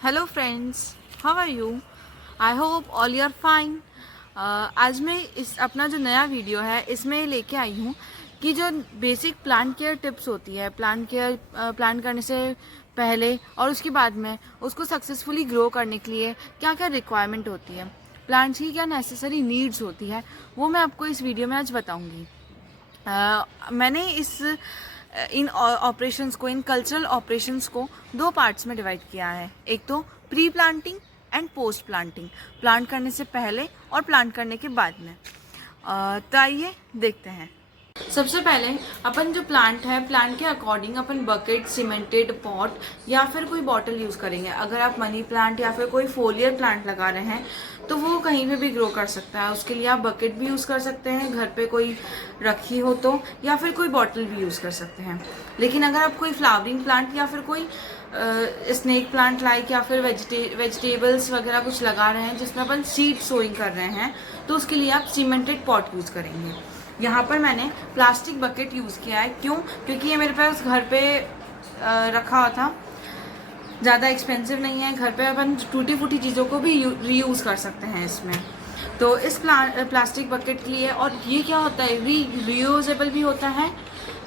Hello friends, how are you? I hope all you are fine. आज मैं इस अपना जो नया वीडियो है इसमें लेके आई हूँ कि जो बेसिक प्लांट केयर टिप्स होती है, प्लांट करने से पहले और उसके बाद में उसको सक्सेसफुली ग्रो करने के लिए क्या क्या रिक्वायरमेंट होती है, प्लांट्स की क्या नेसेसरी नीड्स होती है, वो मैं आपको इस वीडियो में आज बताऊँगी। मैंने इन ऑपरेशंस को, इन कल्चरल ऑपरेशंस को दो पार्ट्स में डिवाइड किया है। एक तो pre planting and post planting, plant करने से पहले और प्लांट करने के बाद में। तो आइए देखते हैं। सबसे पहले अपन जो प्लांट है, प्लांट के अकॉर्डिंग अपन बकेट, सीमेंटेड पॉट या फिर कोई बॉटल यूज़ करेंगे। अगर आप मनी प्लांट या फिर कोई फोलियर प्लांट लगा रहे हैं तो वो कहीं पे भी ग्रो कर सकता है। उसके लिए आप बकेट भी यूज़ कर सकते हैं, घर पे कोई रखी हो तो, या फिर कोई बॉटल भी यूज़ कर सकते हैं। लेकिन अगर आप कोई फ्लावरिंग प्लांट या फिर कोई स्नेक प्लांट लाइक या फिर वेजिटेबल्स वगैरह कुछ लगा रहे हैं जिसमें अपन सीड सोइंग कर रहे हैं, तो उसके लिए आप सीमेंटेड पॉट यूज़ करेंगे। यहाँ पर मैंने प्लास्टिक बकेट यूज़ किया है। क्यों? क्योंकि ये मेरे पास घर पे रखा हुआ था, ज़्यादा एक्सपेंसिव नहीं है। घर पे अपन टूटी फूटी चीज़ों को भी रीयूज़ कर सकते हैं इसमें। तो इस प्लास्टिक बकेट के लिए, और ये क्या होता है, रीयूजेबल भी होता है,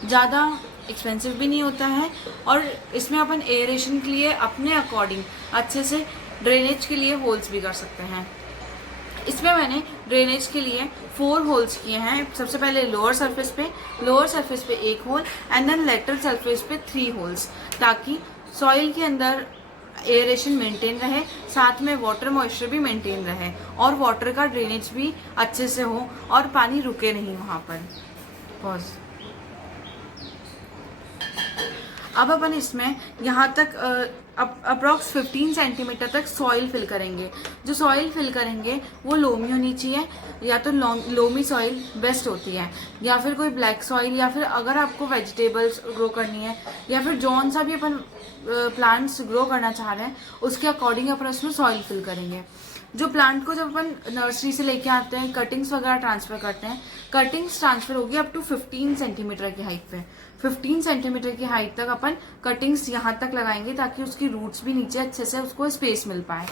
ज़्यादा एक्सपेंसिव भी नहीं होता है, और इसमें अपन एयरेशन के लिए अपने अकॉर्डिंग अच्छे से ड्रेनेज के लिए होल्स भी कर सकते हैं। इसमें मैंने ड्रेनेज के लिए 4 होल्स किए हैं। सबसे पहले लोअर सरफेस पे 1 hole and then lateral surface पे 3 होल्स, ताकि सॉइल के अंदर एयरेशन मेंटेन रहे, साथ में वाटर मॉइस्चर भी मेंटेन रहे और वाटर का ड्रेनेज भी अच्छे से हो और पानी रुके नहीं वहाँ पर। पॉज। अब अपन इसमें यहाँ तक अप्रॉक्स 15 सेंटीमीटर तक सॉइल फिल करेंगे। जो सॉइल फिल करेंगे वो लोमी होनी चाहिए, या तो लोमी सॉइल बेस्ट होती है, या फिर कोई ब्लैक सॉइल, या फिर अगर आपको वेजिटेबल्स ग्रो करनी है या फिर जौन सा भी अपन प्लांट्स ग्रो करना चाह रहे हैं उसके अकॉर्डिंग अपन उसमें सॉइल फिल करेंगे। जो प्लांट को जब अपन नर्सरी से लेके आते हैं, कटिंग्स वगैरह ट्रांसफर करते हैं, कटिंग्स ट्रांसफर होगी अप टू 15 सेंटीमीटर की हाइट पे। 15 सेंटीमीटर की हाइट तक अपन कटिंग्स यहाँ तक लगाएंगे ताकि उसकी रूट्स भी नीचे अच्छे से उसको स्पेस मिल पाए।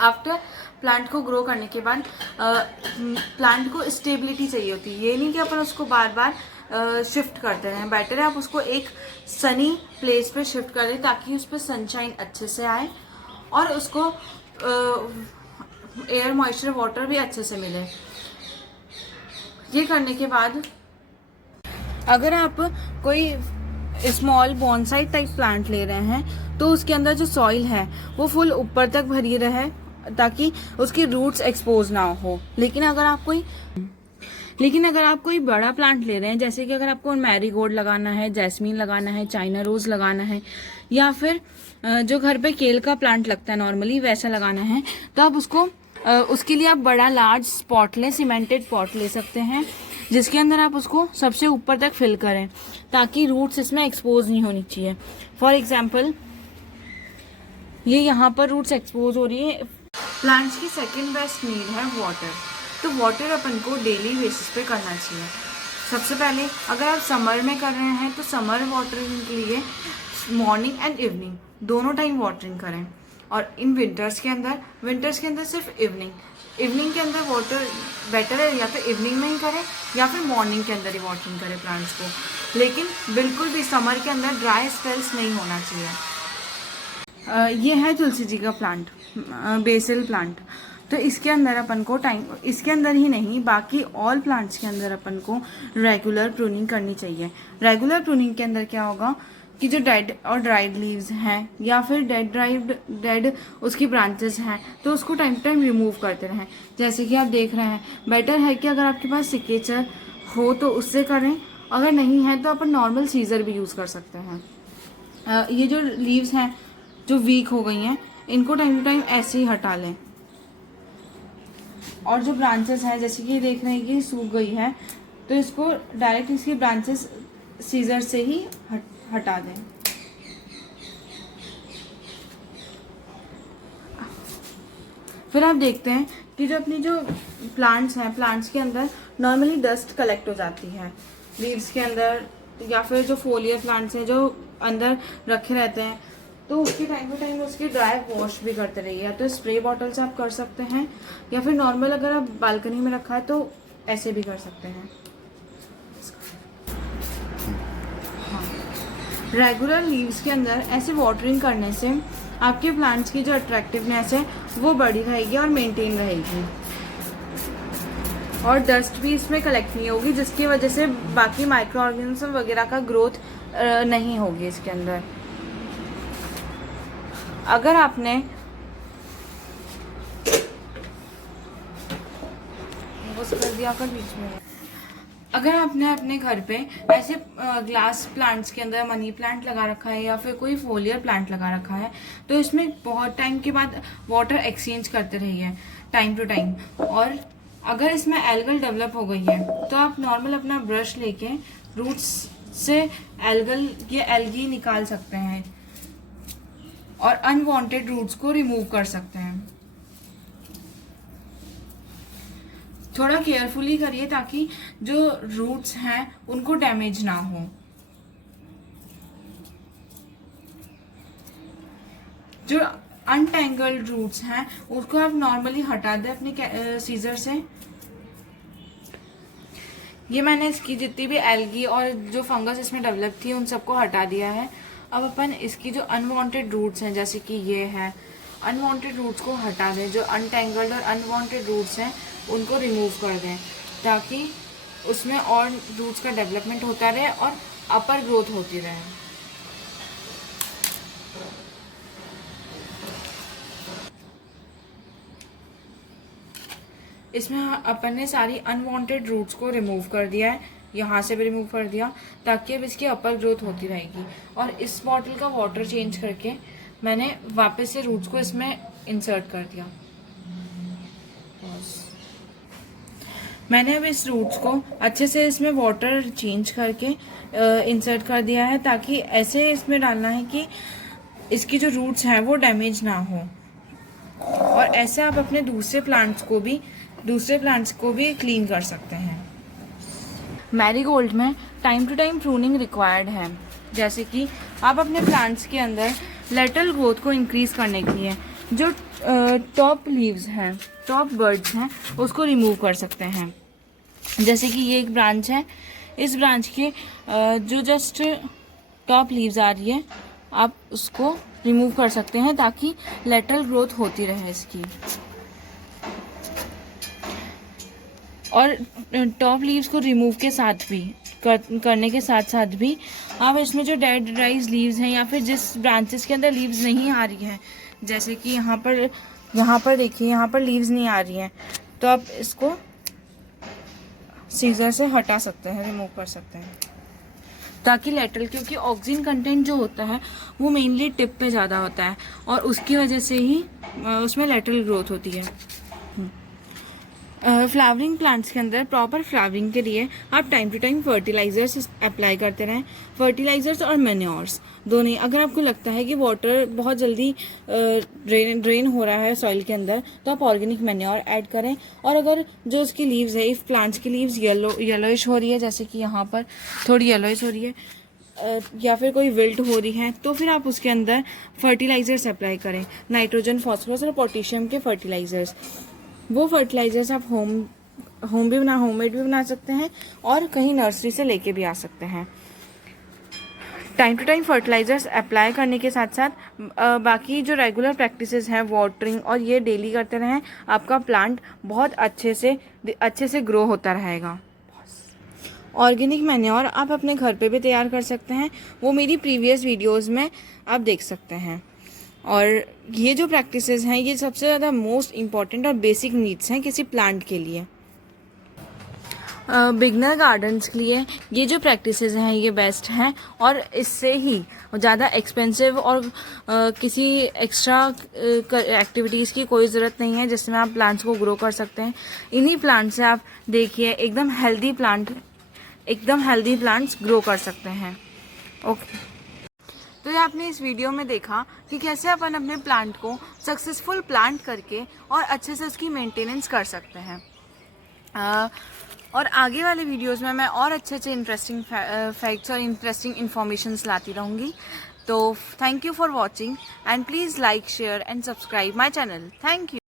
आफ्टर प्लांट को ग्रो करने के बाद प्लांट को स्टेबिलिटी चाहिए होती है। ये नहीं कि अपन उसको बार बार शिफ्ट करते रहें। बेटर है आप उसको एक सनी प्लेस पे शिफ्ट करें ताकि उस पर सनशाइन अच्छे से आए और उसको एयर, मॉइस्चर, वाटर भी अच्छे से मिले। ये करने के बाद अगर आप कोई स्मॉल बॉन्साई टाइप प्लांट ले रहे हैं तो उसके अंदर जो सॉइल है वो फुल ऊपर तक भरी रहे ताकि उसकी रूट्स एक्सपोज ना हो। लेकिन अगर आप कोई बड़ा प्लांट ले रहे हैं, जैसे कि अगर आपको मैरीगोल्ड लगाना है, जैस्मीन लगाना है, चाइना रोज लगाना है, या फिर जो घर पे केल का प्लांट लगता है नॉर्मली वैसा लगाना है, तो आप उसके लिए आप बड़ा लार्ज स्पॉट लें, सीमेंटेड पॉट ले सकते हैं जिसके अंदर आप उसको सबसे ऊपर तक फिल करें ताकि रूट्स इसमें एक्सपोज नहीं होनी चाहिए। फॉर एग्जाम्पल ये यहाँ पर रूट्स एक्सपोज हो रही है। प्लांट्स की सेकेंड बेस्ट नीड है वाटर। तो वाटर अपन को डेली बेसिस पे करना चाहिए। सबसे पहले अगर आप समर में कर रहे हैं तो समर वाटरिंग के लिए मॉर्निंग एंड इवनिंग दोनों टाइम वाटरिंग करें, और इन विंटर्स के अंदर सिर्फ इवनिंग के अंदर वाटर बेटर है, या तो इवनिंग में ही करें या फिर मॉर्निंग के अंदर ही वाटरिंग करें प्लांट्स को। लेकिन बिल्कुल भी समर के अंदर ड्राई स्पेल्स नहीं होना चाहिए। ये है तुलसी जी का प्लांट, बेसिल प्लांट। तो इसके अंदर अपन को इसके अंदर ही नहीं बाकी ऑल प्लांट्स के अंदर अपन को रेगुलर प्रूनिंग करनी चाहिए। रेगुलर प्रूनिंग के अंदर क्या होगा कि जो डेड और ड्राइड लीव्स हैं या फिर डेड उसकी ब्रांचेस हैं तो उसको टाइम टू टाइम रिमूव करते रहें। जैसे कि आप देख रहे हैं, बेटर है कि अगर आपके पास सिकेचर हो तो उससे करें, अगर नहीं है तो अपन नॉर्मल सीजर भी यूज़ कर सकते हैं। ये जो लीव्स हैं जो वीक हो गई हैं इनको टाइम टू टाइम ऐसे ही हटा लें, और जो ब्रांचेस हैं जैसे कि देख रहे हैं कि सूख गई है तो इसको डायरेक्ट इसकी ब्रांचेस सीजर से ही हटा दें। फिर आप देखते हैं कि जो अपनी जो प्लांट्स हैं, प्लांट्स के अंदर नॉर्मली डस्ट कलेक्ट हो जाती है लीव्स के अंदर, या फिर जो फोलियर प्लांट्स हैं जो अंदर रखे रहते हैं तो उसके टाइम टू टाइम उसकी ड्राई वॉश भी करते रहिए। या तो स्प्रे बॉटल से आप कर सकते हैं, या फिर नॉर्मल अगर आप बालकनी में रखा है तो ऐसे भी कर सकते हैं। हाँ, रेगुलर लीव्स के अंदर ऐसे वाटरिंग करने से आपके प्लांट्स की जो अट्रैक्टिवनेस है वो बढ़ी रहेगी और मेंटेन रहेगी, और डस्ट भी इसमें कलेक्ट नहीं होगी, जिसकी वजह से बाकी माइक्रो ऑर्गेनिज्म वगैरह का ग्रोथ नहीं होगी इसके अंदर। अगर आपने कर दिया कर बीच में, अगर आपने अपने घर पे ऐसे ग्लास प्लांट्स के अंदर मनी प्लांट लगा रखा है या फिर कोई फोलियर प्लांट लगा रखा है, तो इसमें बहुत टाइम के बाद वाटर एक्सचेंज करते रहिए टाइम टू टाइम। और अगर इसमें एल्गल डेवलप हो गई है तो आप नॉर्मल अपना ब्रश लेके रूट्स से एल्गल या एल्गी निकाल सकते हैं और अनवांटेड रूट्स को रिमूव कर सकते हैं। थोड़ा केयरफुली करिए ताकि जो रूट्स हैं उनको डैमेज ना हो। जो अनटेंगल्ड रूट्स हैं उसको आप नॉर्मली हटा दें अपने सीजर से। ये मैंने इसकी जितनी भी एल्गी और जो फंगस इसमें डेवलप थी उन सबको हटा दिया है। अब अपन इसकी जो अनवांटेड रूट्स हैं, जैसे कि ये है, अनवांटेड रूट्स को हटा दें। जो अनटेंगल्ड और अनवांटेड रूट्स हैं उनको रिमूव कर दें ताकि उसमें और रूट्स का डेवलपमेंट होता रहे और अपर ग्रोथ होती रहे। इसमें अपन ने सारी अनवांटेड रूट्स को रिमूव कर दिया है, यहाँ से भी रिमूव कर दिया ताकि अब इसकी अपर ग्रोथ होती रहेगी। और इस बॉटल का वाटर चेंज करके मैंने वापस से रूट्स को इसमें इंसर्ट कर दिया। मैंने अब इस रूट्स को अच्छे से इसमें वाटर चेंज करके इंसर्ट कर दिया है ताकि ऐसे इसमें डालना है कि इसकी जो रूट्स हैं वो डैमेज ना हो। और ऐसे आप अपने दूसरे प्लांट्स को भी क्लीन कर सकते हैं। मैरीगोल्ड में time to time pruning required है, जैसे कि आप अपने प्लांट्स के अंदर लेटरल ग्रोथ को इंक्रीज करने के लिए जो टॉप लीव्स हैं, टॉप बर्ड्स हैं, उसको रिमूव कर सकते हैं। जैसे कि ये एक ब्रांच है, इस ब्रांच के जो जस्ट टॉप लीव्स आ रही है आप उसको रिमूव कर सकते हैं ताकि लेटरल ग्रोथ होती रहे इसकी। और टॉप लीव्स को रिमूव के साथ भी करने के साथ साथ भी आप इसमें जो डेड राइज लीव्स हैं या फिर जिस ब्रांचेस के अंदर लीव्स नहीं आ रही हैं, जैसे कि यहाँ पर देखिए यहाँ पर लीव्स नहीं आ रही हैं, तो आप इसको सीजर से हटा सकते हैं, रिमूव कर सकते हैं ताकि लेटरल, क्योंकि ऑक्सीजन कंटेंट जो होता है वो मेनली टिप पे ज़्यादा होता है और उसकी वजह से ही उसमें लेटरल ग्रोथ होती है। फ्लावरिंग प्लांट्स के अंदर प्रॉपर फ्लावरिंग के लिए आप time to time fertilisers apply करते रहें, फर्टिलाइजर्स और मैन्योर्स दोनों। अगर आपको लगता है कि वाटर बहुत जल्दी ड्रेन हो रहा है सॉइल के अंदर तो आप ऑर्गेनिक मैन्योर ऐड करें। और अगर जो उसकी लीव्स है, इफ प्लांट्स की लीव्स येलोइश हो रही है, जैसे कि यहाँ पर थोड़ी येलोइश हो रही है या फिर कोई विल्ट हो रही है, तो फिर आप उसके अंदर फर्टिलाइजर्स अप्लाई करें, नाइट्रोजन, फॉस्फोरस और पोटेशियम के फर्टिलाइजर्स। वो फर्टिलाइजर्स आप होममेड भी बना सकते हैं और कहीं नर्सरी से लेके भी आ सकते हैं। Time to time fertilisers apply करने के साथ साथ बाकी जो रेगुलर प्रैक्टिसेस हैं, वाटरिंग और ये डेली करते रहें, आपका प्लांट बहुत अच्छे से ग्रो होता रहेगा। ऑर्गेनिक मैन्योर आप अपने घर पे भी तैयार कर सकते हैं, वो मेरी प्रीवियस वीडियोस में आप देख सकते हैं। और ये जो प्रैक्टिसेस हैं ये सबसे ज़्यादा मोस्ट इम्पॉर्टेंट और बेसिक नीड्स हैं किसी प्लांट के लिए। बिगनर गार्डन्स के लिए ये जो प्रैक्टिसेस हैं ये बेस्ट हैं और इससे ही ज़्यादा एक्सपेंसिव और किसी एक्स्ट्रा एक्टिविटीज़ की कोई ज़रूरत नहीं है जिसमें आप प्लांट्स को ग्रो कर सकते हैं। इन्हीं प्लांट से आप देखिए एकदम हेल्दी प्लांट्स ग्रो कर सकते हैं। ओके, तो ये आपने इस वीडियो में देखा कि कैसे अपन अपने प्लांट को सक्सेसफुल प्लांट करके और अच्छे से उसकी मेंटेनेंस कर सकते हैं। और आगे वाले वीडियोस में मैं और अच्छे इंटरेस्टिंग फैक्ट्स और इंटरेस्टिंग इन्फॉर्मेशंस लाती रहूँगी। तो thank you for watching and please like share and subscribe my channel. Thank you.